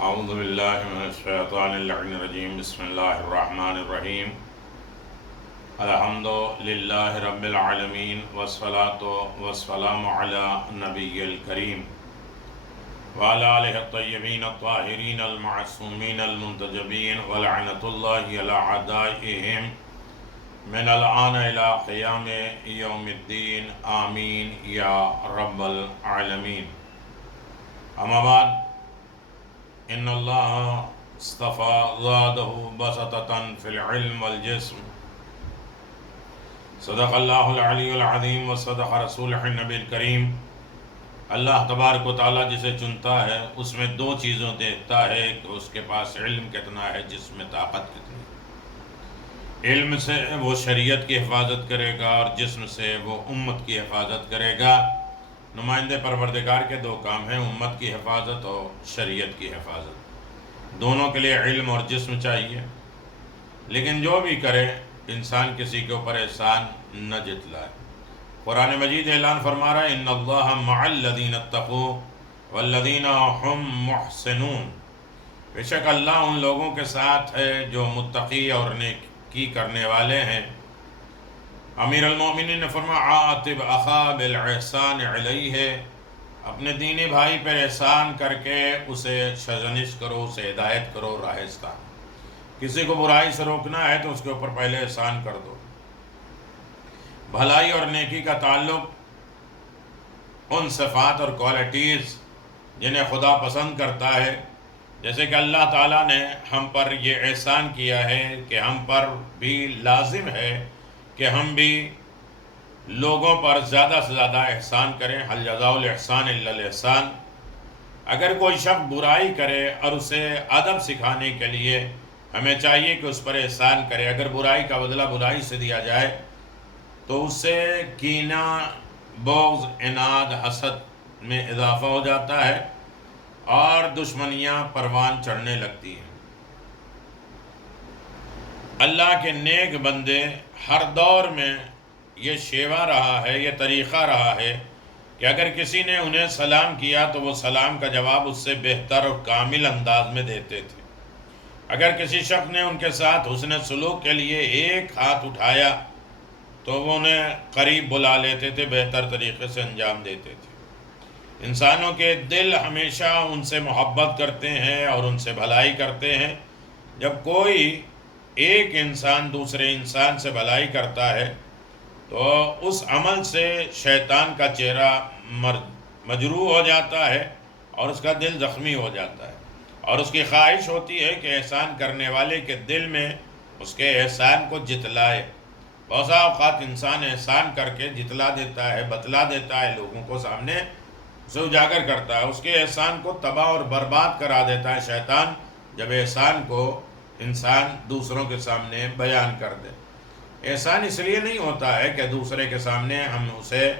اعوذ باللہ من الشیطان اللعین الرجیم بسم اللہ الرحمن الرحیم الحمد للہ رب العالمین والصلاة والسلام علی نبی الکریم وعلی آلہ الطیبین الطاہرین المعصومین المنتجبین ولعنۃ اللہ علی اعدائہم من الآن الی قیام یوم الدین آمین یا رب العالمین. اما بعد، ان اللہ اصطفى زادہ بسطة فی العلم والجسم. صدق اللہ العلی العظیم وصدق رسولہ النبی الکریم. اللہ تبارک و تعالیٰ جسے چنتا ہے اس میں دو چیزوں دیکھتا ہے کہ اس کے پاس علم کتنا ہے، جس میں طاقت کتنی. علم سے وہ شریعت کی حفاظت کرے گا اور جسم سے وہ امت کی حفاظت کرے گا. نمائندے پروردگار کے دو کام ہیں، امت کی حفاظت اور شریعت کی حفاظت. دونوں کے لیے علم اور جسم چاہیے. لیکن جو بھی کرے انسان کسی کے اوپر احسان نہ جتلائے. قرآن مجید اعلان فرما رہا ہے ان اللہ مع الذین اتقوا والذین هم محسنون. بے شک اللہ ان لوگوں کے ساتھ ہے جو متقی اور نیکی کرنے والے ہیں. امیر المومنین نے فرمایا عاتب اخا بالاحسان علیہ، اپنے دینی بھائی پر احسان کر کے اسے سرزنش کرو، اسے ہدایت کرو راہستہ. کسی کو برائی سے روکنا ہے تو اس کے اوپر پہلے احسان کر دو. بھلائی اور نیکی کا تعلق ان صفات اور کوالٹیز جنہیں خدا پسند کرتا ہے. جیسے کہ اللہ تعالیٰ نے ہم پر یہ احسان کیا ہے کہ ہم پر بھی لازم ہے کہ ہم بھی لوگوں پر زیادہ سے زیادہ احسان کریں. هل جزاء الاحسان الا الاحسان. اگر کوئی شخص برائی کرے اور اسے ادب سکھانے کے لیے ہمیں چاہیے کہ اس پر احسان کرے. اگر برائی کا بدلہ برائی سے دیا جائے تو اس سے کینہ، بغض، عناد، حسد میں اضافہ ہو جاتا ہے اور دشمنیاں پروان چڑھنے لگتی ہیں. اللہ کے نیک بندے ہر دور میں یہ شیوہ رہا ہے، یہ طریقہ رہا ہے کہ اگر کسی نے انہیں سلام کیا تو وہ سلام کا جواب اس سے بہتر اور کامل انداز میں دیتے تھے. اگر کسی شخص نے ان کے ساتھ حسن سلوک کے لیے ایک ہاتھ اٹھایا تو وہ انہیں قریب بلا لیتے تھے، بہتر طریقے سے انجام دیتے تھے. انسانوں کے دل ہمیشہ ان سے محبت کرتے ہیں اور ان سے بھلائی کرتے ہیں. جب کوئی ایک انسان دوسرے انسان سے بھلائی کرتا ہے تو اس عمل سے شیطان کا چہرہ مجروح ہو جاتا ہے اور اس کا دل زخمی ہو جاتا ہے، اور اس کی خواہش ہوتی ہے کہ احسان کرنے والے کے دل میں اس کے احسان کو جتلائے. بہت سا اوقات انسان احسان کر کے جتلا دیتا ہے، بتلا دیتا ہے، لوگوں کو سامنے اسے اجاگر کرتا ہے، اس کے احسان کو تباہ اور برباد کرا دیتا ہے شیطان جب احسان کو انسان دوسروں کے سامنے بیان کر دے. احسان اس لیے نہیں ہوتا ہے کہ دوسرے کے سامنے ہم اسے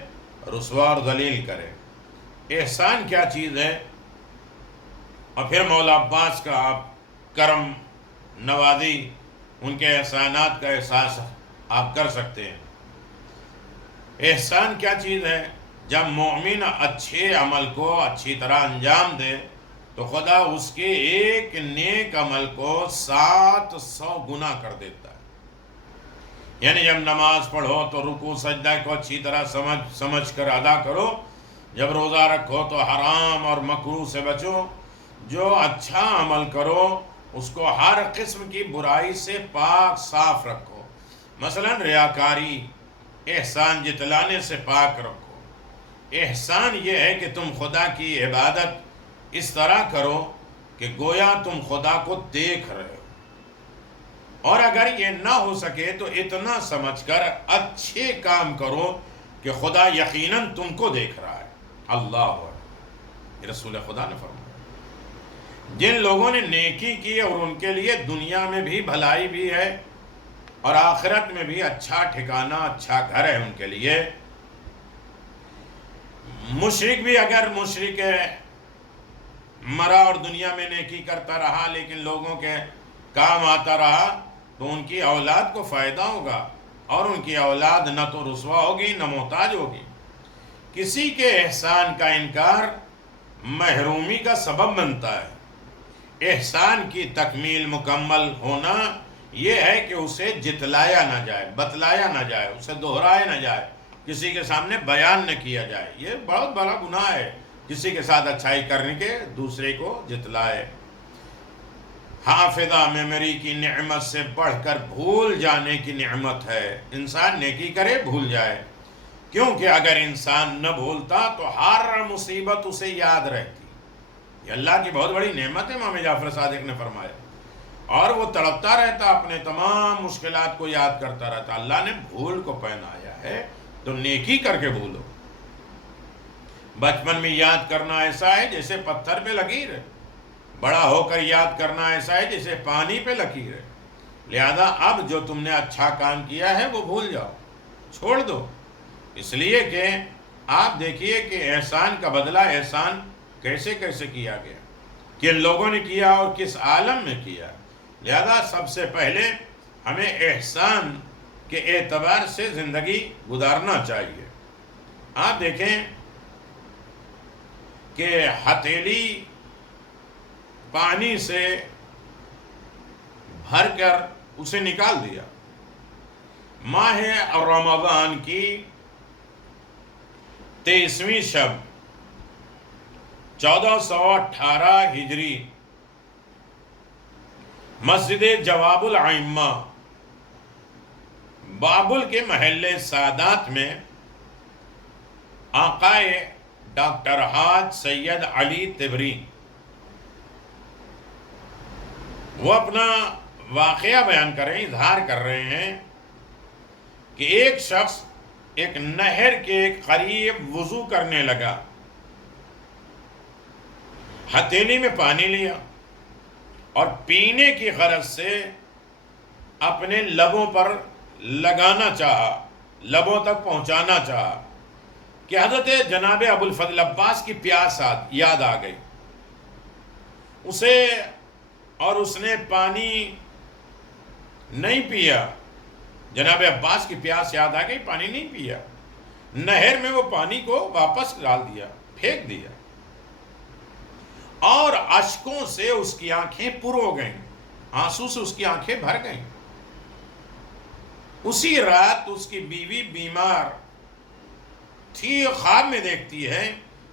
رسوا اور ذلیل کریں. احسان کیا چیز ہے؟ اور پھر مولا عباس کا آپ کرم نوازی، ان کے احسانات کا احساس آپ کر سکتے ہیں. احسان کیا چیز ہے؟ جب مومن اچھے عمل کو اچھی طرح انجام دے تو خدا اس کے ایک نیک عمل کو 700 گنا کر دیتا ہے. یعنی جب نماز پڑھو تو رکوع سجدہ کو اچھی طرح سمجھ کر ادا کرو. جب روزہ رکھو تو حرام اور مکروہ سے بچو. جو اچھا عمل کرو اس کو ہر قسم کی برائی سے پاک صاف رکھو. مثلا ریاکاری، احسان جتلانے سے پاک رکھو. احسان یہ ہے کہ تم خدا کی عبادت اس طرح کرو کہ گویا تم خدا کو دیکھ رہے ہو، اور اگر یہ نہ ہو سکے تو اتنا سمجھ کر اچھے کام کرو کہ خدا یقیناً تم کو دیکھ رہا ہے. اللہ اکبر. رسول خدا نے فرمایا جن لوگوں نے نیکی کی اور ان کے لیے دنیا میں بھی بھلائی بھی ہے اور آخرت میں بھی اچھا ٹھکانہ، اچھا گھر ہے ان کے لیے. مشرک بھی اگر مشرک مرا اور دنیا میں نیکی کرتا رہا لیکن لوگوں کے کام آتا رہا تو ان کی اولاد کو فائدہ ہوگا، اور ان کی اولاد نہ تو رسوا ہوگی نہ محتاج ہوگی. کسی کے احسان کا انکار محرومی کا سبب بنتا ہے. احسان کی تکمیل مکمل ہونا یہ ہے کہ اسے جتلایا نہ جائے، بتلایا نہ جائے، اسے دہرائے نہ جائے، کسی کے سامنے بیان نہ کیا جائے۔ یہ بہت بڑا گناہ ہے، کسی کے ساتھ اچھائی کرنے کے دوسرے کو جتلائے۔ حافظہ میموری کی نعمت سے بڑھ کر بھول جانے کی نعمت ہے۔ انسان نیکی کرے بھول جائے، کیونکہ اگر انسان نہ بھولتا تو ہر مصیبت اسے یاد رہتی۔ یہ اللہ کی بہت بڑی نعمت ہے، امام جعفر صادق نے فرمایا، اور وہ تڑپتا رہتا، اپنے تمام مشکلات کو یاد کرتا رہتا۔ اللہ نے بھول کو پہنایا ہے تو نیکی کر کے بھولو۔ بچپن میں یاد کرنا ایسا ہے جیسے پتھر پہ لکیر ہے، بڑا ہو کر یاد کرنا ایسا ہے جیسے پانی پہ لکیر ہے۔ لہذا اب جو تم نے اچھا کام کیا ہے وہ بھول جاؤ، چھوڑ دو، اس لیے کہ آپ دیکھیے کہ احسان کا بدلہ احسان کیسے کیسے کیا گیا، کن لوگوں نے کیا اور کس عالم میں کیا۔ لہذا سب سے پہلے ہمیں احسان کے اعتبار سے زندگی گزارنا چاہیے۔ آپ دیکھیں کہ ہتھیلی پانی سے بھر کر اسے نکال دیا۔ ماہ رمضان کی 23ویں شب 1418 ہجری مسجد جواب الائمہ بابل کے محلے سادات میں آقائے ڈاکٹر حاج سید علی تبری وہ اپنا واقعہ بیان کر رہے ہیں، اظہار کر رہے ہیں کہ ایک شخص ایک نہر کے قریب وضو کرنے لگا، ہتھیلی میں پانی لیا اور پینے کی غرض سے اپنے لبوں پر لگانا چاہا، لبوں تک پہنچانا چاہا کہ حضرت جناب ابو الفضل عباس کی پیاس یاد آ گئی اسے، اور اس نے پانی نہیں پیا۔ جناب عباس کی پیاس یاد آ گئی، پانی نہیں پیا، نہر میں وہ پانی کو واپس ڈال دیا، پھینک دیا، اور اشکوں سے اس کی آنکھیں پر ہو گئیں، آنسو سے اس کی آنکھیں بھر گئیں۔ اسی رات اس کی بیوی بیمار تھی، خواب میں دیکھتی ہے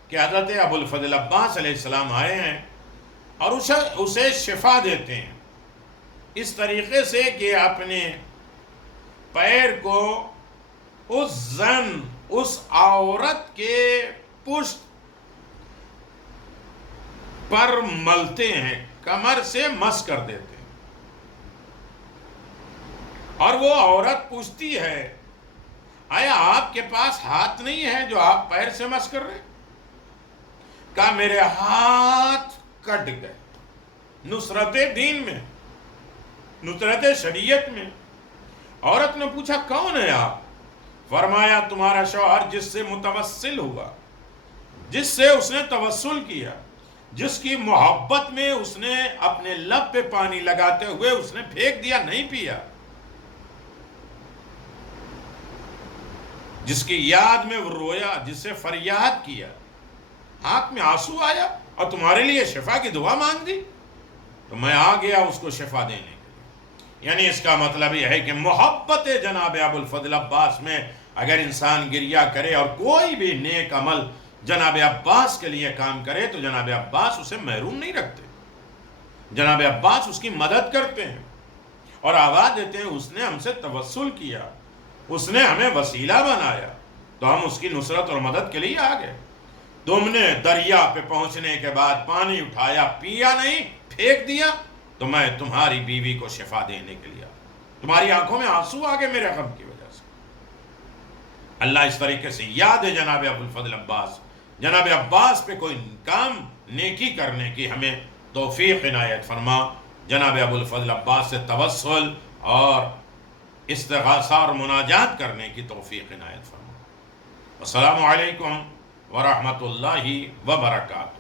کہ حضرت ابو الفضل عباس علیہ السلام آئے ہیں اور اسے شفا دیتے ہیں، اس طریقے سے کہ اپنے پیر کو اس زن، اس عورت کے پشت پر ملتے ہیں، کمر سے مس کر دیتے ہیں، اور وہ عورت پوچھتی ہے آیا آپ کے پاس ہاتھ نہیں ہے جو آپ پیر سے مس کر رہے؟ کہا میرے ہاتھ کٹ گئے نصرت دین میں، نصرت شریعت میں۔ عورت نے پوچھا کون ہے آپ؟ فرمایا تمہارا شوہر جس سے متوسل ہوا، جس سے اس نے توسل کیا، جس کی محبت میں اس نے اپنے لب پہ پانی لگاتے ہوئے اس نے پھینک دیا، نہیں پیا، جس کی یاد میں وہ رویا، جس سے فریاد کیا، آنکھ میں آنسو آیا اور تمہارے لیے شفا کی دعا مانگ دی، تو میں آ گیا اس کو شفا دینے کے لیے۔ یعنی اس کا مطلب یہ ہے کہ محبت جناب ابو الفضل عباس میں اگر انسان گریہ کرے اور کوئی بھی نیک عمل جناب عباس کے لیے کام کرے تو جناب عباس اسے محروم نہیں رکھتے، جناب عباس اس کی مدد کرتے ہیں اور آواز دیتے ہیں اس نے ہم سے توسل کیا، اس نے ہمیں وسیلہ بنایا، تو ہم اس کی نصرت اور مدد کے لیے آ گئے۔ تم نے دریا پہ پہنچنے کے بعد پانی اٹھایا، پیا نہیں، پھینک دیا، تو میں تمہاری بیوی کو شفا دینے کے لیے، تمہاری آنکھوں میں آنسو آ گئے میرے غم کی وجہ سے۔ اللہ اس طریقے سے یاد ہے جناب ابو الفضل عباس، جناب عباس پہ کوئی کام نیکی کرنے کی ہمیں توفیق عنایت فرما، جناب ابو الفضل عباس سے توسل اور استغاثہ اور مناجات کرنے کی توفیق عنایت فرما۔ السلام علیکم ورحمۃ اللہ وبرکاتہ۔